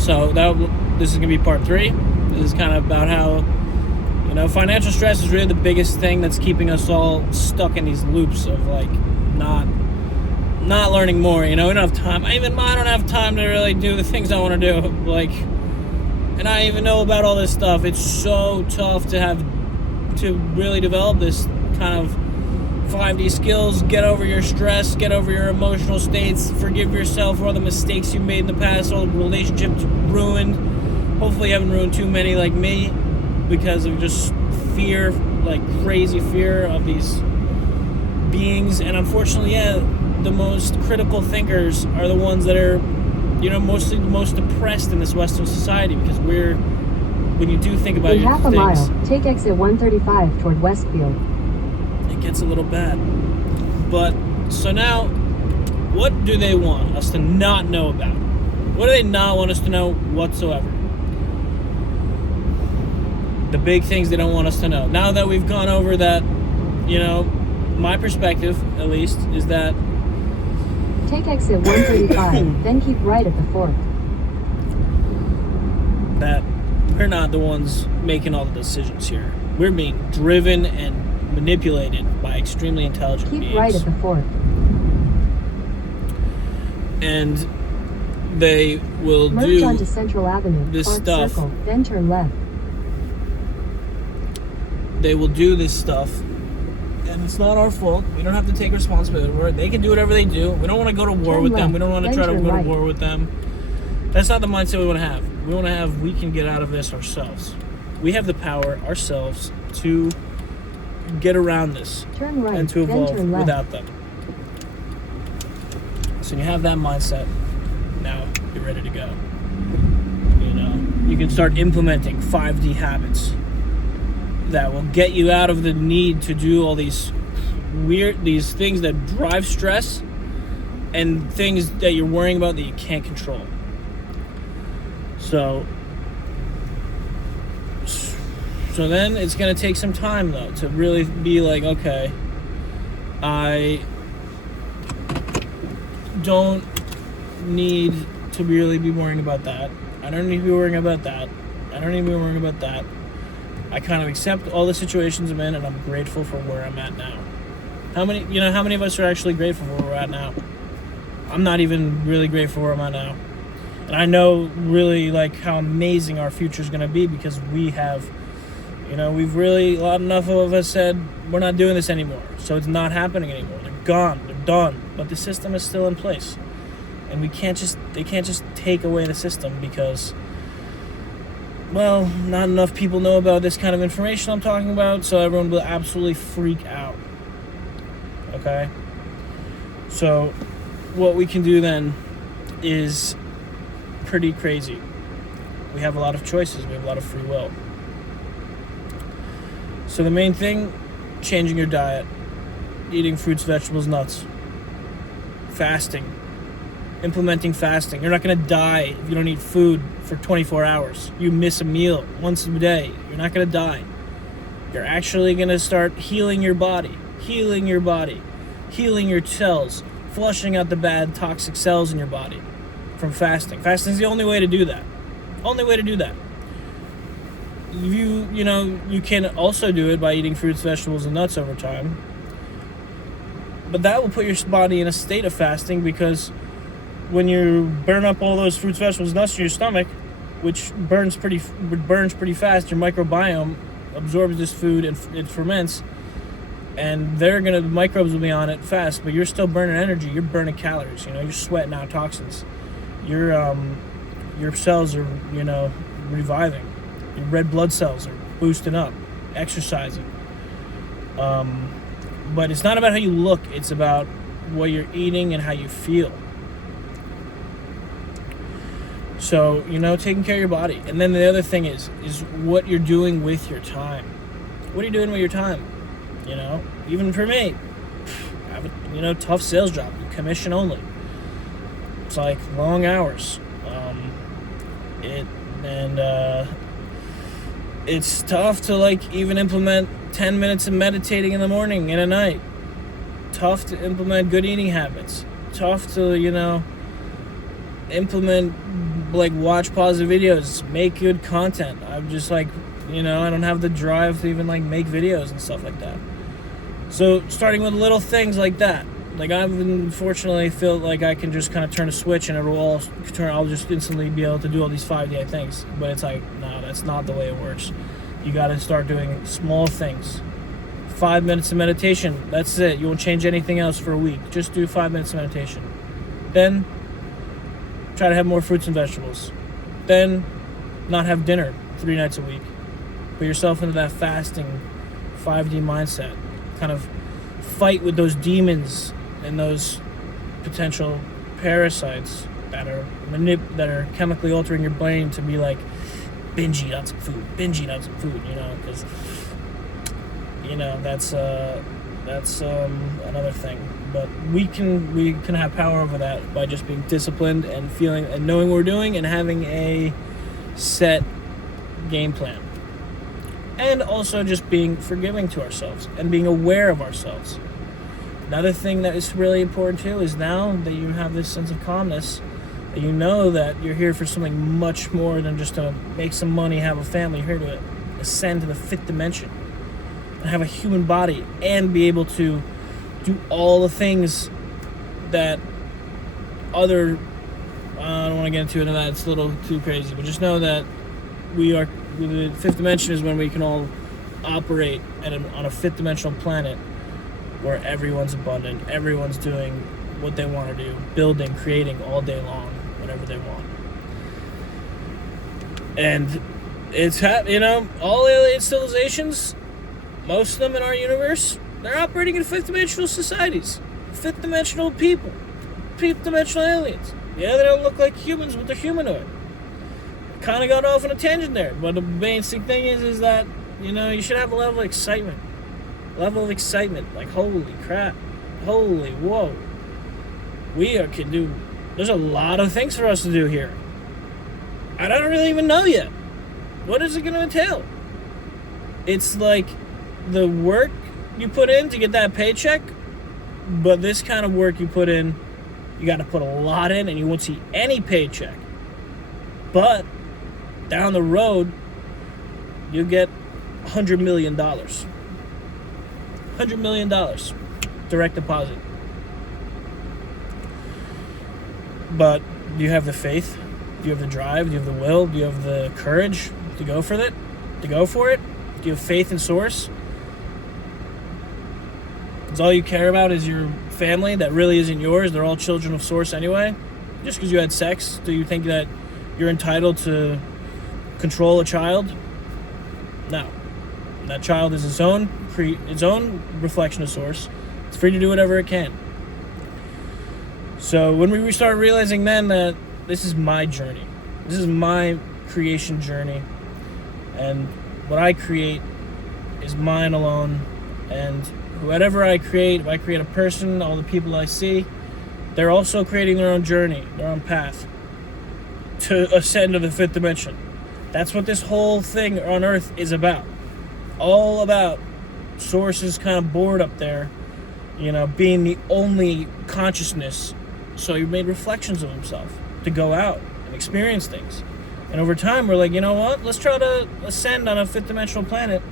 So this is going to be part 3. This is kind of about how, financial stress is really the biggest thing that's keeping us all stuck in these loops of like not learning more. We don't have time. I don't have time to really do the things I want to do. Like, and I even know about all this stuff. It's so tough to really develop this kind of 5D skills. Get over your stress, get over your emotional states, forgive yourself for all the mistakes you made in the past, all the relationships ruined. Hopefully you haven't ruined too many like me because of just fear, like crazy fear of these beings. And unfortunately, the most critical thinkers are the ones that are, mostly the most depressed in this Western society, because when you do think about in half a things, mile, take exit 135 toward Westfield. It gets a little bad. But, so now, what do they want us to not know about? What do they not want us to know whatsoever? The big things they don't want us to know. Now that we've gone over that, my perspective, at least, is that take exit 135, then keep right at the fork. That we're not the ones making all the decisions here. We're being driven and manipulated by extremely intelligent beings. Keep right at the fork. And they will merge onto Central Avenue, this Arc stuff. Circle, then turn left. They will do this stuff, and it's not our fault. We don't have to take responsibility for it. They can do whatever they do. We don't want to go to war turn with left, them. We don't want to try to go right. to war with them. That's not the mindset we want to have. We can get out of this ourselves. We have the power ourselves to get around this turn right, and to then evolve turn left. without them. So you have that mindset. Now you're ready to go. You can start implementing 5D habits that will get you out of the need to do all these things that drive stress and things that you're worrying about that you can't control. So then it's going to take some time, though, to really be like, okay, I don't need to really be worrying about that. I don't need to be worrying about that. I don't need to be worrying about that. I kind of accept all the situations I'm in, and I'm grateful for where I'm at now. How many of us are actually grateful for where we're at now? I'm not even really grateful for where I'm at now. And I know really like how amazing our future is going to be, because we have, we've really, enough of us said, we're not doing this anymore. So it's not happening anymore. They're gone. They're done. But the system is still in place. And they can't just take away the system because, well, not enough people know about this kind of information I'm talking about, so everyone will absolutely freak out. Okay? So what we can do then is pretty crazy. We have a lot of choices. We have a lot of free will. So the main thing, changing your diet, eating fruits, vegetables, nuts, fasting, implementing fasting. You're not going to die if you don't eat food for 24 hours. You miss a meal once a day. You're not going to die. You're actually going to start healing your body, healing your cells, flushing out the bad toxic cells in your body from fasting. Fasting is the only way to do that. You can also do it by eating fruits, vegetables, and nuts over time. But that will put your body in a state of fasting, because when you burn up all those fruits, vegetables, nuts in your stomach, which burns pretty fast, your microbiome absorbs this food and it ferments, and the microbes will be on it fast, but you're still burning energy. You're burning calories. You're sweating out toxins. Your cells are reviving. Your red blood cells are boosting up, exercising. But it's not about how you look. It's about what you're eating and how you feel. So, taking care of your body. And then the other thing is what you're doing with your time. What are you doing with your time? Even for me, I have a tough sales job, commission only. It's like long hours. It's tough to even implement 10 minutes of meditating in the morning and at night. Tough to implement good eating habits. Tough to implement like watch positive videos, make good content. I'm just like, I don't have the drive to even like make videos and stuff like that. So starting with little things like that. Like I've unfortunately feel like I can just kind of turn a switch and I'll just instantly be able to do all these 5-day things. But it's like, no, that's not the way it works. You got to start doing small things. 5 minutes of meditation, that's it. You won't change anything else for a week. Just do 5 minutes of meditation. Then try to have more fruits and vegetables. Then not have dinner 3 nights a week. Put yourself into that fasting 5D mindset. Kind of fight with those demons and those potential parasites that are chemically altering your brain to be like, binge eat on some food, because that's another thing. But we can have power over that by just being disciplined and feeling and knowing what we're doing and having a set game plan. And also just being forgiving to ourselves and being aware of ourselves. Another thing that is really important too is now that you have this sense of calmness, that you know that you're here for something much more than just to make some money, have a family. You're here to ascend to the 5th dimension and have a human body and be able to do all the things that I don't want to get into that, it's a little too crazy, but just know that the 5th dimension is when we can all operate on a 5th dimensional planet where everyone's abundant, everyone's doing what they want to do, building, creating all day long, whatever they want. And it's all alien civilizations, most of them in our universe, they're operating in 5th dimensional societies, 5th dimensional people, 5th dimensional aliens. Yeah, they don't look like humans, but they're humanoid. Kind of got off on a tangent there, but the basic thing is that you should have a level of excitement, like holy crap, holy whoa, can do. There's a lot of things for us to do here. I don't really even know yet. What is it going to entail? It's like the work you put in to get that paycheck, but this kind of work you put in, you got to put a lot in, and you won't see any paycheck. But down the road, you get $100 million. $100 million direct deposit. But do you have the faith? Do you have the drive? Do you have the will? Do you have the courage to go for it? Do you have faith in Source? Is all you care about is your family that really isn't yours? They're all children of Source anyway? Just because you had sex, do you think that you're entitled to control a child? No. That child is its own reflection of Source. It's free to do whatever it can. So when we start realizing then that this is my journey, this is my creation journey, and what I create is mine alone, and whatever I create, if I create a person, all the people I see, they're also creating their own journey, their own path to ascend to the 5th dimension. That's what this whole thing on Earth is about. All about Source's kind of board up there, being the only consciousness. So he made reflections of himself to go out and experience things. And over time, we're like, you know what? Let's try to ascend on a 5th dimensional planet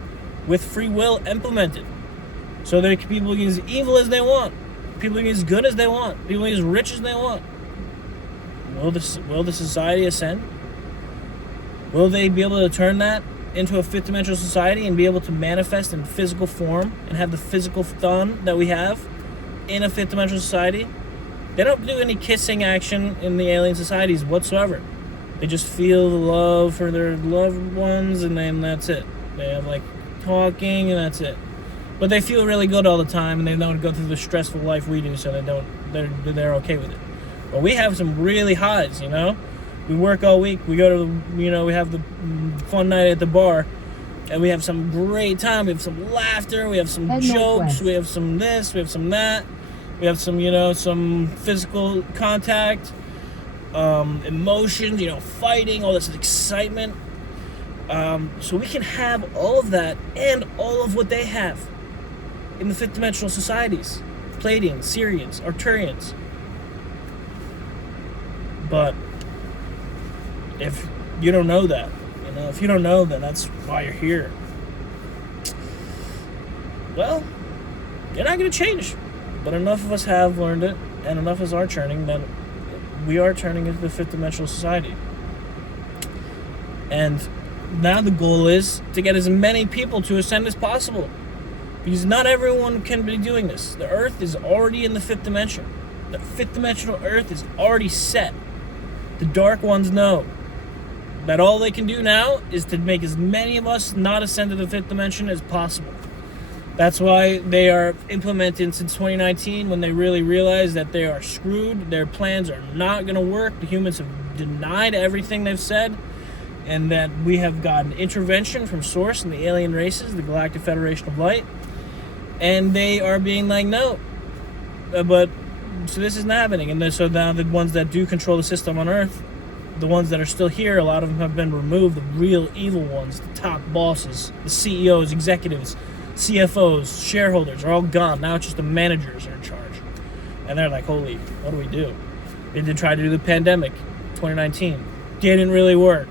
with free will implemented. So that people can be as evil as they want. People can be as good as they want. People can be as rich as they want. Will the society ascend? Will they be able to turn that into a 5th dimensional society and be able to manifest in physical form and have the physical fun that we have in a 5th dimensional society? They don't do any kissing action in the alien societies whatsoever. They just feel the love for their loved ones, and then that's it. They have like talking, and that's it. But they feel really good all the time, and they don't go through the stressful life we do, so they're okay with it. But we have some really highs, We work all week. We go to, we have the fun night at the bar, and we have some great time. We have some laughter. We have some jokes. We have some this. We have some that. We have some, some physical contact, emotions, fighting, all this excitement. So we can have all of that and all of what they have in the 5th dimensional societies. Pleiadians, Sirians, Arcturians. But If you don't know that, if you don't know, then that's why you're here. Well, you're not going to change. But enough of us have learned it, and enough of us are turning, that we are turning into the fifth dimensional society. And now the goal is to get as many people to ascend as possible. Because not everyone can be doing this. The Earth is already in the fifth dimension. The fifth dimensional Earth is already set. The Dark Ones know that all they can do now is to make as many of us not ascend to the fifth dimension as possible. That's why they are implementing since 2019, when they really realized that they are screwed. Their plans are not going to work. The humans have denied everything they've said, and that we have gotten intervention from Source and the alien races, the Galactic Federation of Light, and they are being like, no. But so this isn't happening, and so now the ones that do control the system on Earth, the ones that are still here, a lot of them have been removed. The real evil ones, the top bosses, the CEOs, executives, CFOs, shareholders are all gone. Now it's just the managers are in charge. And they're like, holy, what do we do? They did try to do the pandemic, 2019. Didn't really work.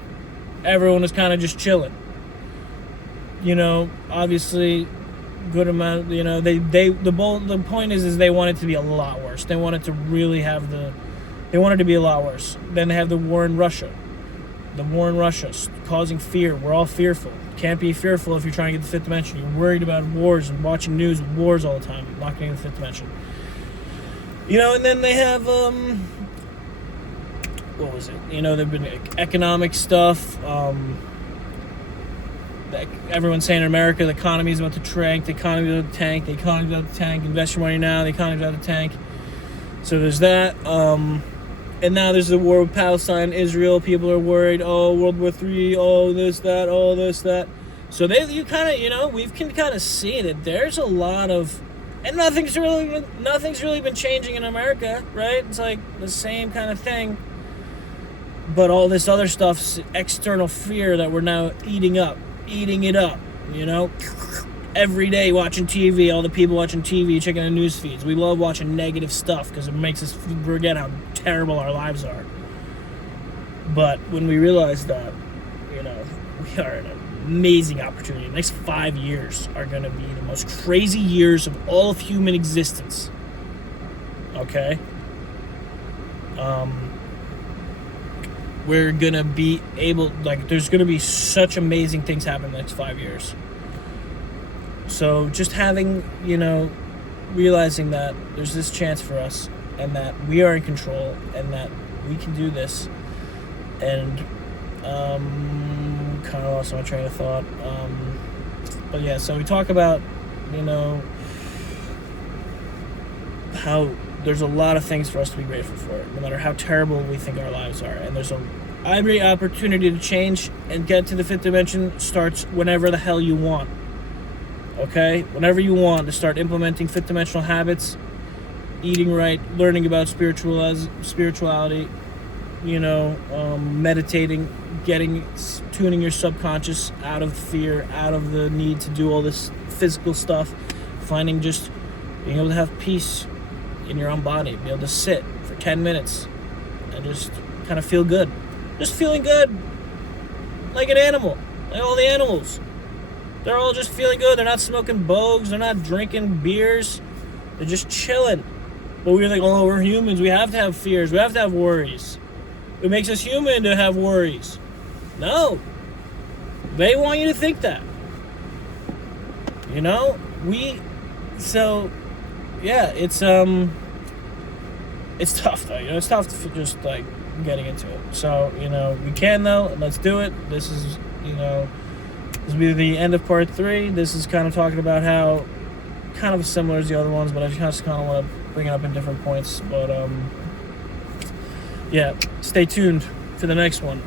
Everyone was kind of just chilling. Obviously, good amount, the point is they want it to be a lot worse. They want it to really have they want it to be a lot worse. Then they have the war in Russia. The war in Russia causing fear. We're all fearful. Can't be fearful if you're trying to get the fifth dimension. You're worried about wars and watching news with wars all the time. You're not getting the fifth dimension. And then they have, what was it? There've been economic stuff. Everyone's saying in America the economy is about to tank. The economy is about to tank. The economy is about to tank. Invest your money now. The economy is about to tank. So there's that. And now there's the war with Palestine, Israel. People are worried. Oh, World War III. Oh, this, that. Oh, this, that. So we can kind of see that there's a lot of, and nothing's really been changing in America, right? It's like the same kind of thing. But all this other stuff's external fear that we're now eating it up. Every day watching TV, all the people watching TV, checking the news feeds. We love watching negative stuff because it makes us forget how terrible our lives are. But when we realize that, we are an amazing opportunity. The next 5 years are going to be the most crazy years of all of human existence. Okay? We're going to be able, there's going to be such amazing things happen in the next 5 years. So just having, realizing that there's this chance for us, and that we are in control, and that we can do this, and kind of lost my train of thought. But yeah, so we talk about, how there's a lot of things for us to be grateful for, no matter how terrible we think our lives are, and there's every opportunity to change and get to the fifth dimension starts whenever the hell you want. Okay? Whenever you want to start implementing fifth dimensional habits, eating right, learning about spirituality, meditating, tuning your subconscious out of fear, out of the need to do all this physical stuff, being able to have peace in your own body, be able to sit for 10 minutes and just kind of feel good. Just feeling good. Like an animal. Like all the animals. They're all just feeling good. They're not smoking bogues. They're not drinking beers. They're just chilling. But we're like, oh, we're humans. We have to have fears. We have to have worries. It makes us human to have worries. No. They want you to think that. Yeah, it's tough though. It's tough to just getting into it. So, we can though, and let's do it. This is, this will be the end of part 3. This is kind of talking about how kind of similar as the other ones, but I just kind of want to bring it up in different points. But yeah, stay tuned for the next one.